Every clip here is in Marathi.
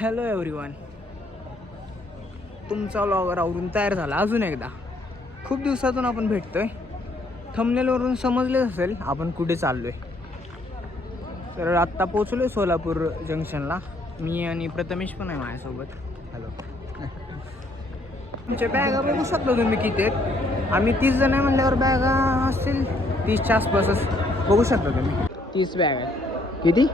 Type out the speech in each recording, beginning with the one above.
हॅलो एव्हरीवन, तुमचा व्लॉगर आवरून तयार झाला अजून एकदा. खूप दिवसातून आपण भेटतोय. थंबनेलवरून समजलेच असेल आपण कुठे चाललोय. तर आत्ता पोचलोय सोलापूर जंक्शनला. मी आणि प्रथमेश पण आहे माझ्यासोबत. हॅलो. तुमच्या बॅगा बघू शकता तुम्ही किती आहेत. आम्ही 30 जण आहे म्हणल्यावर बॅगा असतील 30च्या आसपासच. बघू शकता तुम्ही 30 बॅग आहे. किती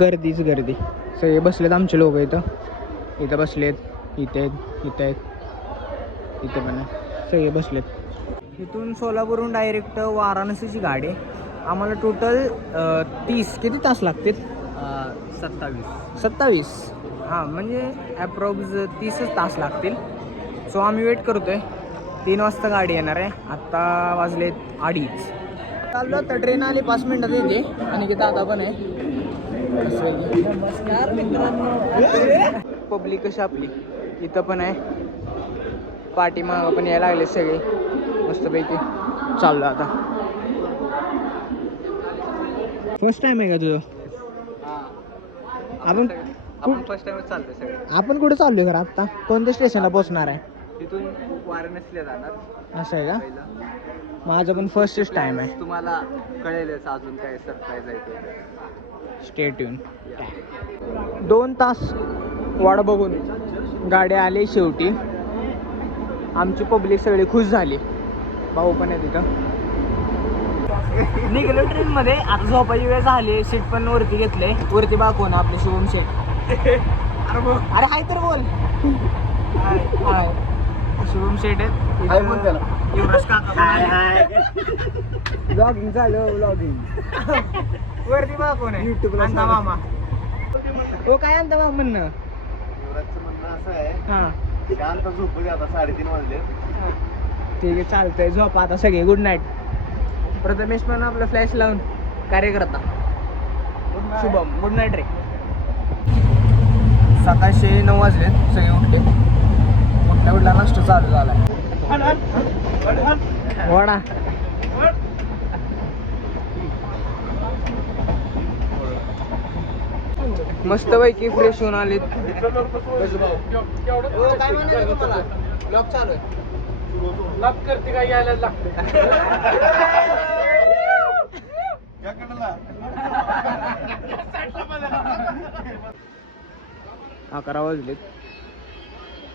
गर्दीच गर्दी. सगळे बसलेत आमचे लोक. इथं बसलेत, इथे आहेत, इथे आहेत, इथे पण आहे. सगळे बसलेत. इथून सोलापूरहून डायरेक्ट वाराणसीची गाडी आहे. आम्हाला टोटल 30 किती तास लागतील? 27. हां, म्हणजे ॲप्रॉक्स 30च तास लागतील. सो आम्ही वेट करतो आहे. 3 वाजता गाडी येणार आहे. आत्ता वाजलेत 2:30. चाललो तर ट्रेन आली 5 मिनटात येते. आणि की दादा पण आहे. नमस्कार मित्रांनो. पब्लिक कशी आपली इथं पण आहे. पाठीमागं पण यायला लागले सगळे. मस्तपैकी चाललो आता. फर्स्ट टाइम आहे का तुझं? आपण फर्स्ट टाइमच चालतोय सगळे. आपण कुठे चाललोय खरं आत्ता? कोणत्या स्टेशनला पोहोचणार आहे? तिथून वाराणसीला जाणार. असं आहे का? पहिला माझं पण फर्स्टच टाइम आहे. तुम्हाला कळेलच अजून काय सरप्राईज आहे ते. Stay tune. 2 तास वाट बघून गाडी आली शेवटी. आमची पब्लिक सगळी खुश झाली. भाऊ पण आहे तिथं. निघालो ट्रेनमध्ये. आता झोपायची वेळ झाली. सीट पण वरती घेतले. वरती बा कोण आपले शुभम शेठ. अरे हाय तर बोल. हाय शुभम शेठ आहेत. युवराज काका ब्लॉगिंग झालं. ब्लॉगिंग वरती बा कोण आहे? युट्यूबला आणता मामा. हो काय आणता मामा म्हणणं? युवराजचं म्हणणं असं आहे, हां शांत झोपू दे आता. 3:30 वाजले. ठीक आहे, चालतंय. झोपा आता सगळे. Good night. प्रथमेश पण आपलं फ्लॅश लावून कार्यकर्ता. शुभम गुड नाईट रे. 7:09 वाजलेत. सगळे उठले. उठल्या नाश्ता चालू झालाय. वडा मस्त पैकी फ्रेश होऊन आलेत. काय म्हणाले तुम्हाला? ब्लॉग चालू आहे. लॉक करते काय यायला लागते. 11 वाजलेत.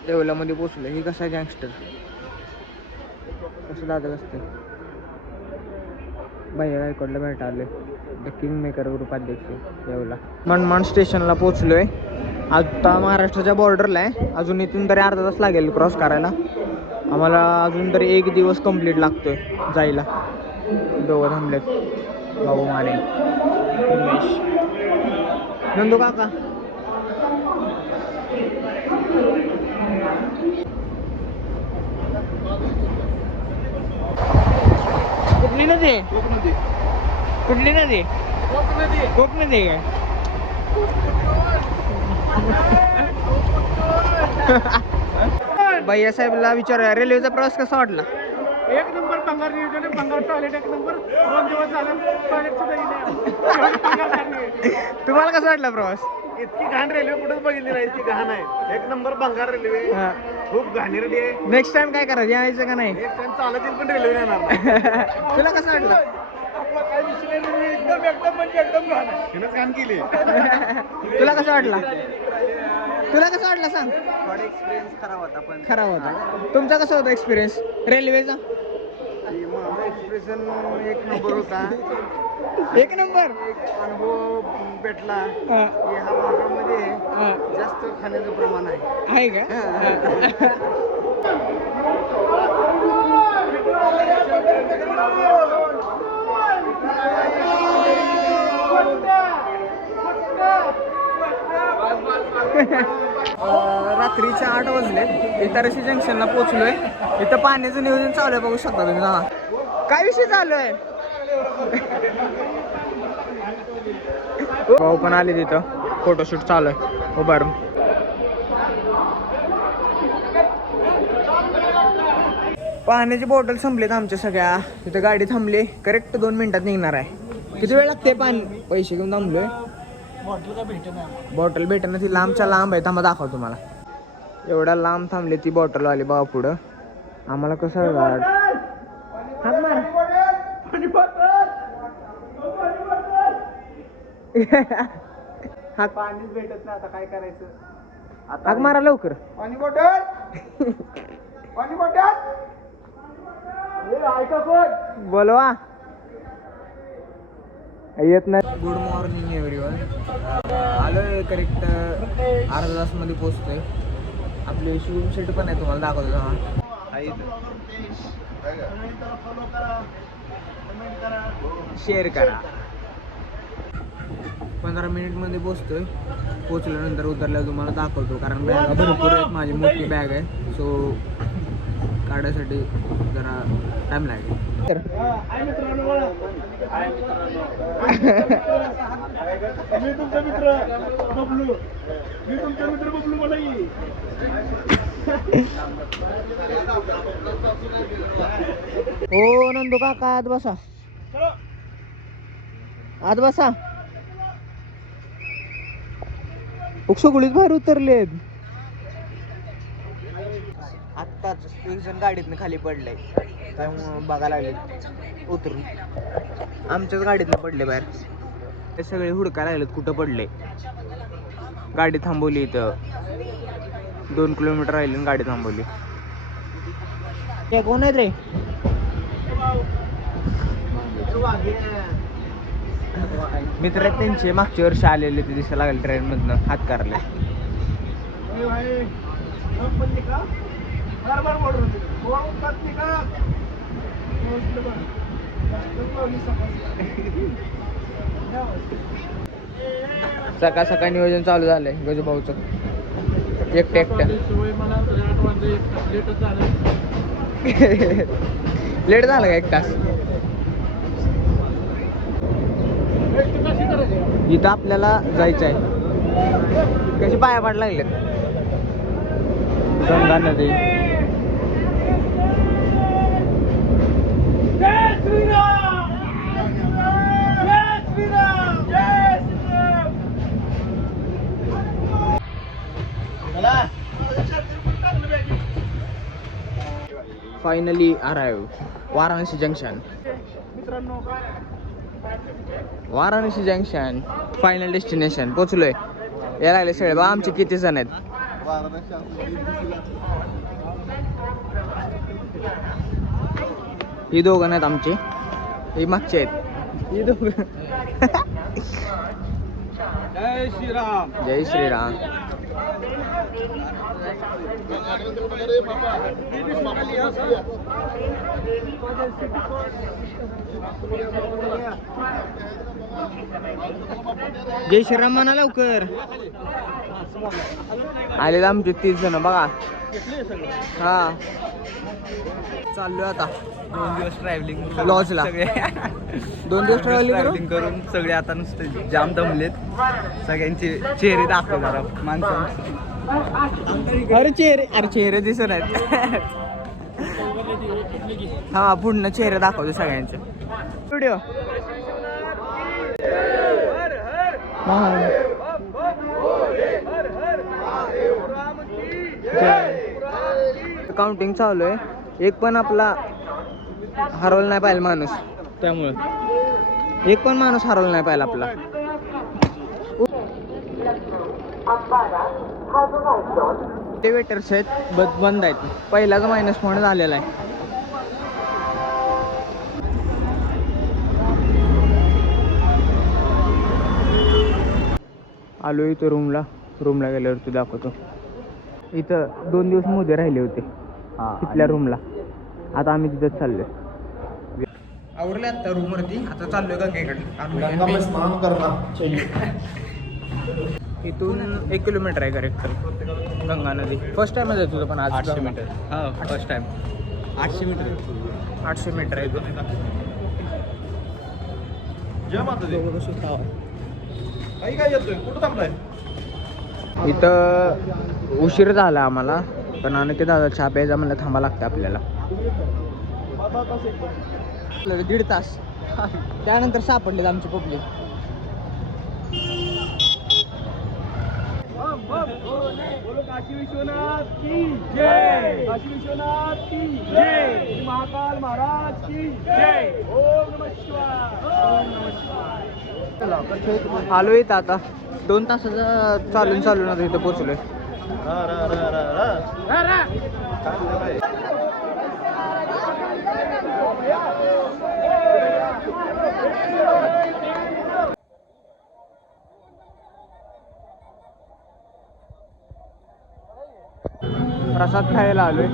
येवल्यामध्ये पोचलो. ही कसा गँगस्टर कसं दादा असते. भैया गायकवाडला भेटा आले. द किंग मेकर ग्रुप अध्यक्ष येवला. मनमाड स्टेशनला पोचलोय. आता महाराष्ट्राच्या बॉर्डरला आहे. अजून इथून तरी अर्धा तास लागेल क्रॉस करायला. आम्हाला अजून तरी 1 दिवस कंप्लीट लागतोय जायला. दोघं थांबलेत. भाऊ माने, उमेश, नंदू काका. कुठली नदी? कुठली नदी? कोक नदी काय? भैया साहेबला विचारूया रेल्वेचा प्रवास कसा वाटला? 1 नंबर. बंगार नियोजन आहे. बंगार टॉयलेट 1 नंबर. 2 दिवस झाले टॉयलेट सुद्धा नाही. तुम्हाला कसा वाटला प्रवास? इतकी घाण रेल्वे कुठंच बघितली नाही. इतकी घाण आहे. 1 नंबर बंगार रेल्वे. खूप घाणेरडी आहे. नेक्स्ट टाइम काय करायचं? यायचं का नाही? एक टाइम चालत येईल पण रेल्वे येणार नाही. तुला कसं वाटलं? आपला काय विषय नाही. एकदम म्हणजे एकदम घाण आहे. तिनंच घाण केली. तुला कसं वाटलं? तुला कसं वाटलं सांग? थोडा एक्सपिरियन्स खराब होता पण खराब होता. तुमचा कसा होता एक्सपिरियन्स रेल्वेचा? माझा एक्सप्रेशन 1 नंबर होता. 1 नंबर. एक अनुभव भेटला की हा. ह्या भागामध्ये जास्त खाण्याचं प्रमाण आहे. आहे का? रात्रीचे 8 वाजलेत. इटारसी जंक्शनला पोहोचलोय. इथं पाण्याचं नियोजन चालू आहे. बघू शकता तुम्ही. हा काय विषय चालू आहे? भाऊ पण आले तिथं. फोटोशूट चालू आहे उभारून. पाण्याची बॉटल संपलेत आमच्या सगळ्या. इथं गाडी थांबली. करेक्ट 2 मिनिटात निघणार आहे. किती वेळ लागते? पैसे घेऊन थांबलोय. बॉटल का भेटत नाही. बॉटल भेटेना ती लांबच्या लांब आहे. थांबा दाखव तुम्हाला. एवढा लांब थांबले ती बॉटल आली बाबा पुढं. आम्हाला कसं गाड हाक मार. हाक पाणीच भेटत नाही आता काय करायचं. हाक मारा लवकर. पाणी बॉटल. पाणी बॉटल. ऐका कोण बोलवा. येत नाही. Good morning everyone. आलोय करेक्ट अर्धा तासमध्ये पोचतोय. आपले शूम सेट पण आहे तुम्हाला दाखवतो. शेअर करा. 15 मिनिटमध्ये पोचतोय. पोचल्यानंतर उतरल्यावर तुम्हाला दाखवतो. कारण बॅग भरपूर आहेत. माझी मोठी बॅग आहे. सो काढायसाठी जरा टाइम लागेल. मी तुमचा मित्र बबलू. मलाही हो नंदू काका आत बसा. आत बसा. सगळीच बाहेर उतरलेत. आत्ताच एक जण गाडीतनं खाली पडलंय. त्यामुळं बघायला लागले उतरून. आमच्याच गाडीतनं पडले बाहेर. ते सगळे हुडकायला लागलेत कुठं पडले. गाडी थांबवली इथं. 2 किलोमीटर राहिले गाडी थांबवली. कोण आहेत रे? मित्र आहेत त्यांचे. मागच्या वर्षी आलेले ते दिसायला लागले ट्रेन मधनं हात करले. सकाळ सकाळ नियोजन चालू झालंय गजूभाऊचं. एकटं लेट झालं का 1 तास. इथं आपल्याला जायचं आहे. कशी पाया पाड लागलेत. गंगा नदी. Finally arrive Varanasi junction. Varanasi junction final destination पोचलोय. यायला लागले सगळे. बा आमचे किती जण आहेत. ही दोघं आहेत आमचे. ही मागचे आहेत. ही दोघं. जय श्रीराम. जय श्रीराम. जय श्रीराम म्हणा लवकर. आले आमचे 30 जण बघा. हा चाललोय आता 2 दिवस ट्रॅव्हलिंग लॉजला. 2 दिवस ट्रॅव्हलिंग करून सगळे आता नुसते जाम दमलेत. सगळ्यांचे चेहरे दाखव जरा माणसांचे. अरे चेहरे दिसत आहेत. हा पूर्ण चेहरे दाखवतो सगळ्यांचे. व्हिडिओ काउंटिंग चालू आहे. एक पण आपला हरवला नाही पाहिजे माणूस. त्यामुळे एक पण माणूस हरवला नाही पाहिजे आपला. ते वेटर्स आहेत बंद आहेत. पहिलाच मायनस पॉईंट झालेला आहे. आलो इथं रूमला गेल्यावरती दाखवतो. इथं 2 दिवस मध्ये राहिले होते तिथल्या रूमला. आता आम्ही तिथंच चाललोय. आवरले आता रूम वरती. आता चाललोय गंगेकडे. इथून 1 किलोमीटर आहे करेक्ट गंगा नदी. फर्स्ट टाइम जायचं होतं पण आज 800 मीटर. हा फर्स्ट टाइम. 800 मीटर. 800 मीटर आहे इथून. काय येतोय कुठं थांबलाय. इथं उशीर झाला आम्हाला. पण आणि ते दादा चहा प्यायचा म्हणलं थांबा लागतं आपल्याला. 1.5 तास त्यानंतर सापडलेत आमची पब्लिक. बोलो काशी विश्वनाथ की जय, काशी विश्वनाथ की जय, महाकाल महाराज की जय. ओम नमः शिवाय, ओम नमः शिवाय. आलो इथं आता 2 तासाचं चालून आता इथं पोचलोय. प्रसाद खायला आलोय.